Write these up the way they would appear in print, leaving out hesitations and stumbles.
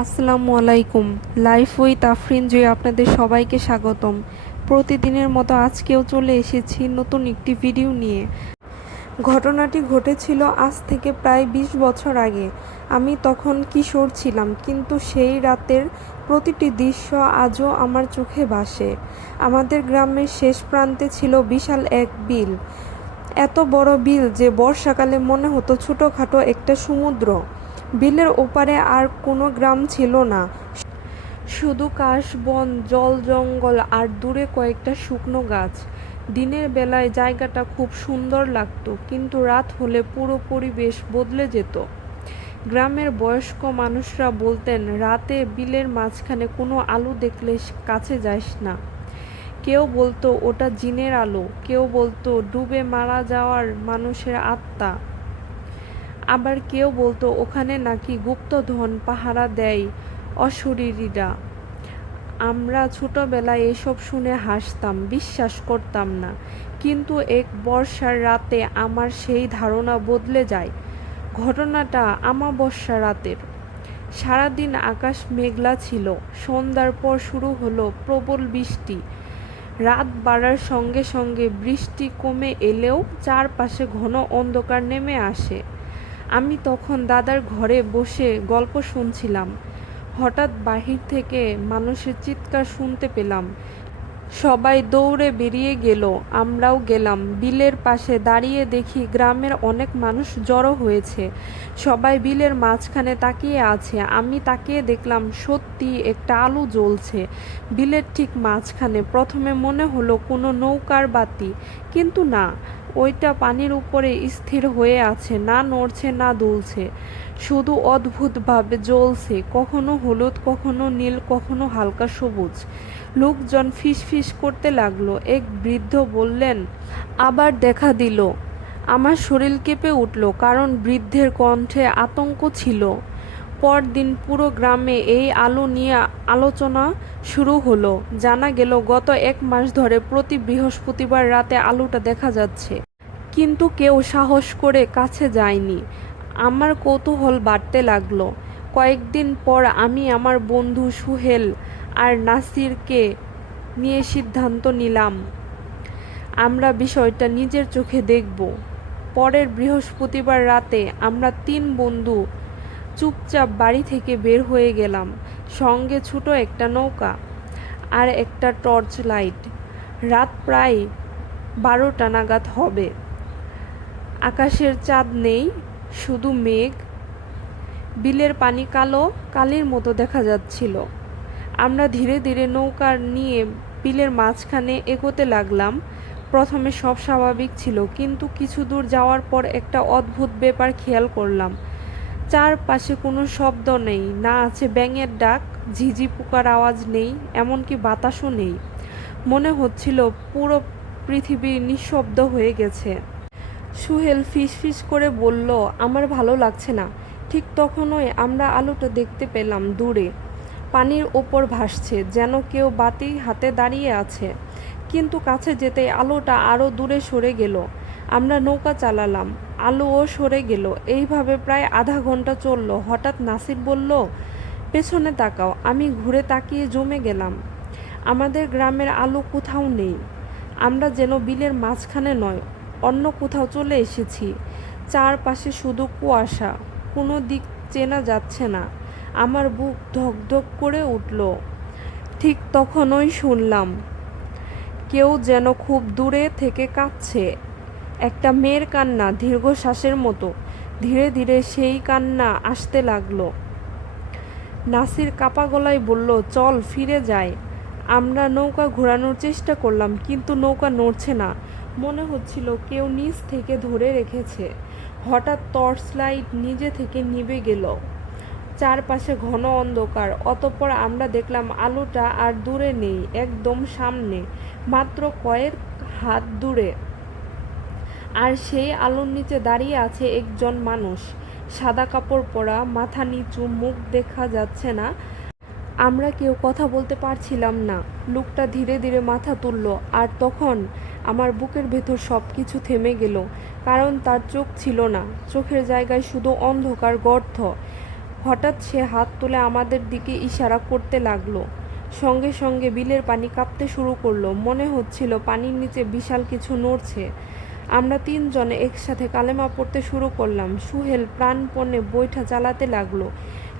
আসসালামু আলাইকুম। Life with Afrin জুই আপনাদের সবাইকে স্বাগতম। প্রতিদিনের মতো আজকেও চলে এসেছি নতুন একটি ভিডিও নিয়ে। ঘটনাটি ঘটেছিল আজ থেকে প্রায় ২০ বছর আগে। আমি তখন কিশোর ছিলাম, কিন্তু সেই রাতের প্রতিটি দৃশ্য আজও আমার চোখে ভাসে। আমাদের গ্রামের শেষ প্রান্তে ছিল বিশাল এক বিল। এত বড় বিল যে বর্ষাকালে মনে হতো ছোটোখাটো একটা সমুদ্র। বিলের ওপারে আর কোনো গ্রাম ছিল না, শুধু কাশ বন, জল জঙ্গল আর দূরে কয়েকটা শুকনো গাছ। দিনের বেলায় জায়গাটা খুব সুন্দর লাগতো, কিন্তু রাত হলে পুরো পরিবেশ বদলে যেত। গ্রামের বয়স্ক মানুষরা বলতেন, রাতে বিলের মাঝখানে কোনো আলো দেখলে কাছে যাস না। কেউ বলতো ওটা জিনের আলো, কেউ বলতো ডুবে মারা যাওয়ার মানুষের আত্মা, আবার কেউ বলতো ওখানে নাকি গুপ্তধন পাহারা দেয় অশরীরীরা। আমরা ছোটবেলায় এসব শুনে হাসতাম, বিশ্বাস করতাম না। কিন্তু এক বর্ষার রাতে আমার সেই ধারণা বদলে যায়। ঘটনাটা আমাবস্যা রাতের। সারাদিন আকাশ মেঘলা ছিল। সন্ধ্যার পর শুরু হলো প্রবল বৃষ্টি। রাত বাড়ার সঙ্গে সঙ্গে বৃষ্টি কমে এলেও চারপাশে ঘন অন্ধকার নেমে আসে। আমি তখন দাদার ঘরে বসে গল্প শুনছিলাম। হঠাৎ বাহির থেকে মানুষের চিৎকার শুনতে পেলাম। সবাই দৌড়ে বেরিয়ে গেল, আমরাও গেলাম। বিলের পাশে দাঁড়িয়ে দেখি গ্রামের অনেক মানুষ জড়ো হয়েছে। সবাই বিলের মাঝখানে তাকিয়ে আছে। আমি তাকিয়ে দেখলাম সত্যি একটা আলো জ্বলছে বিলের ঠিক মাঝখানে। প্রথমে মনে হলো কোনো নৌকার বাতি, কিন্তু না, ওইটা পানির উপরে স্থির হয়ে আছে, না নড়ছে না দুলছে, শুধু অদ্ভুতভাবে জ্বলছে, কখনো হলুদ, কখনো নীল, কখনো হালকা সবুজ। লোকজন ফিসফিস করতে লাগলো। এক বৃদ্ধ বললেন, আবার দেখা দিল। আমার শরীর কেঁপে উঠল, কারণ বৃদ্ধের কণ্ঠে আতঙ্ক ছিল। পরদিন পুরো গ্রামে এই আলো নিয়ে আলোচনা শুরু হলো। জানা গেল গত ১ মাস ধরে প্রতি বৃহস্পতিবার রাতে আলোটা দেখা যাচ্ছে, কিন্তু কেউ সাহস করে কাছে যায়নি। আমার কৌতূহল বাড়তে লাগলো। কয়েকদিন পর আমি আমার বন্ধু সুহেল আর নাসিরকে নিয়ে সিদ্ধান্ত নিলাম আমরা বিষয়টা নিজের চোখে দেখব। পরের বৃহস্পতিবার রাতে আমরা ৩ বন্ধু চুপচাপ বাড়ি থেকে বের হয়ে গেলাম, সঙ্গে ছোট একটা নৌকা আর একটা টর্চ লাইট। রাত প্রায় ১২টা নাগাদ হবে। আকাশের চাঁদ নেই, শুধু মেঘ। বিলের পানি কালো কালির মতো দেখা যাচ্ছিল। আমরা ধীরে ধীরে নৌকা নিয়ে বিলের মাঝখানে এগোতে লাগলাম। প্রথমে সব স্বাভাবিক ছিল, কিন্তু কিছু দূর যাওয়ার পর একটা অদ্ভুত ব্যাপার খেয়াল করলাম। চারপাশে কোনো শব্দ নেই, না আছে ব্যাঙের ডাক, ঝিঝি পোকার আওয়াজ নেই, এমনকি বাতাসও নেই। মনে হচ্ছিল পুরো পৃথিবী নিঃশব্দ হয়ে গেছে। সুহেল ফিসফিস করে বলল, আমার ভালো লাগছে না। ঠিক তখনই আমরা আলোটা দেখতে পেলাম দূরে, পানির ওপর ভাসছে, যেন কেউ বাতি হাতে দাঁড়িয়ে আছে। কিন্তু কাছে যেতেই আলোটা আরও দূরে সরে গেল। আমরা নৌকা চালালাম, আলোও সরে গেল। এইভাবে প্রায় আধা ঘন্টা চলল। হঠাৎ নাসির বলল, পেছনে তাকাও। আমি ঘুরে তাকিয়ে জমে গেলাম। আমাদের গ্রামের আলো কোথাও নেই। আমরা যেন বিলের মাঝখানে নয়, অন্য কোথাও চলে এসেছি। চারপাশে শুধু কুয়াশা, কোনো দিক চেনা যাচ্ছে না। আমার বুক ধকধক করে উঠল। ঠিক তখনই শুনলাম কেউ যেন খুব দূরে থেকে কাঁদছে। একটা মেয়ের কান্না, দীর্ঘশ্বাসের মতো। ধীরে ধীরে সেই কান্না আসতে লাগলো। নাসির কাপা গলায় বলল, চল ফিরে যাই। আমরা নৌকা ঘোরানোর চেষ্টা করলাম, কিন্তু নৌকা নড়ছে না। মনে হচ্ছিল কেউ নিচ থেকে ধরে রেখেছে। হঠাৎ টর্চ লাইট নিজে থেকে নিভে গেল। চারপাশে ঘন অন্ধকার। অতঃপর আমরা দেখলাম আলোটা আর দূরে নেই, একদম সামনে, মাত্র কয়েক হাত দূরে। আর সেই আলোর নিচে দাঁড়িয়ে আছে একজন মানুষ, সাদা কাপড় পরা, মাথা নিচু, মুখ দেখা যাচ্ছে না। আমরা কেউ কথা বলতে পারছিলাম না। লোকটা ধীরে ধীরে মাথা তুলল, আর তখন আমার বুকের ভেতর সব কিছু থেমে গেল। কারণ তার চোখ ছিল না, চোখের জায়গায় শুধু অন্ধকার গর্ত। হঠাৎ সে হাত তুলে আমাদের দিকে ইশারা করতে লাগলো। সঙ্গে সঙ্গে বিলের পানি কাঁপতে শুরু করলো। মনে হচ্ছিল পানির নিচে বিশাল কিছু নড়ছে। আমরা তিনজনে একসাথে কালেমা পড়তে শুরু করলাম। সুহেল প্রাণপণে বৈঠা চালাতে লাগলো।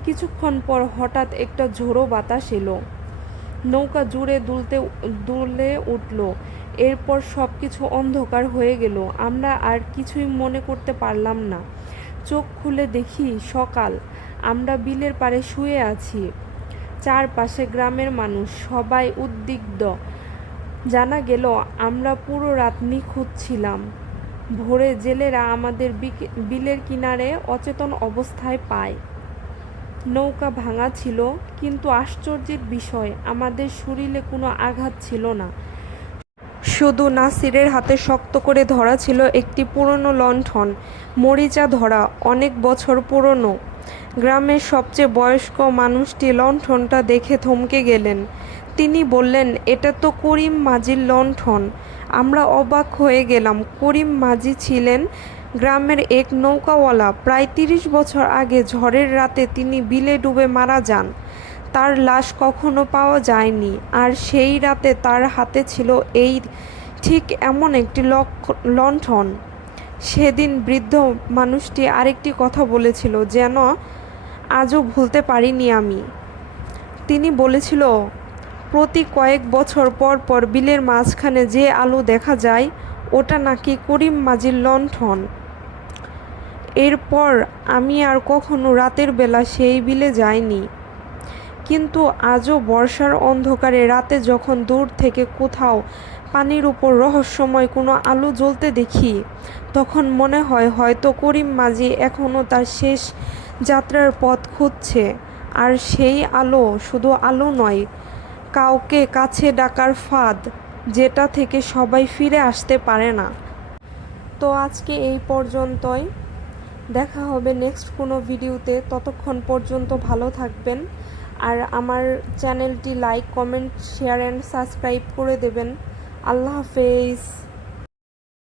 কিছুক্ষণ পর হঠাৎ একটা ঝোড়ো বাতাস এলো। নৌকা জুড়ে দুলে উঠল। এরপর সব কিছু অন্ধকার হয়ে গেল। আমরা আর কিছুই মনে করতে পারলাম না। চোখ খুলে দেখি সকাল। আমরা বিলের পাড়ে শুয়ে আছি। চারপাশে গ্রামের মানুষ, সবাই উদ্বিগ্ন। জানা গেল আমরা পুরো রাত নিখোঁজ ছিলাম। ভোরে জেলেরা আমাদের বিলের কিনারে অচেতন অবস্থায় পায়। নৌকা ভাঙা ছিল, কিন্তু আশ্চর্যের বিষয় আমাদের শরীরে কোনো আঘাত ছিল না। শুধু নাসিরের হাতে শক্ত করে ধরা ছিল একটি পুরনো লণ্ঠন, মরিচা ধরা, অনেক বছর পুরনো। গ্রামের সবচেয়ে বয়স্ক মানুষটি লণ্ঠনটা দেখে থমকে গেলেন। তিনি বললেন, এটা তো করিম মাঝির লণ্ঠন। আমরা অবাক হয়ে গেলাম। করিম মাঝি ছিলেন গ্রামের এক নৌকাওয়ালা। প্রায় 30 বছর আগে ঝড়ের রাতে তিনি বিলে ডুবে মারা যান। তার লাশ কখনো পাওয়া যায়নি। আর সেই রাতে তার হাতে ছিল ঠিক এমন একটি লণ্ঠন। সেদিন বৃদ্ধ মানুষটি আরেকটি কথা বলেছিল, যেন আজও ভুলতে পারিনি আমি। তিনি বলেছিল, প্রতি কয়েক বছর পর পর বিলের মাঝখানে যে আলো দেখা যায়, ওটা নাকি করিম মাঝির লণ্ঠন। এরপর আমি আর কখনো রাতের বেলা সেই বিলে যাইনি। কিন্তু আজও বর্ষার অন্ধকারে রাতে যখন দূর থেকে কোথাও পানির উপর রহস্যময় কোনো আলো জ্বলতে দেখি, তখন মনে হয় হয়তো করিম মাঝি এখনও তার শেষ যাত্রার পথ খুঁজছে। আর সেই আলো শুধু আলো নয়, কাউকে কাছে ডাকার ফাঁদ, যেটা থেকে সবাই ফিরে আসতে পারে না। তো আজকে এই পর্যন্তই। দেখা হবে নেক্সট কোনো ভিডিওতে। ততক্ষণ পর্যন্ত ভালো থাকবেন। আর আমার চ্যানেলটি like, comment, share and subscribe করে দেবেন। আল্লাহ হাফেজ।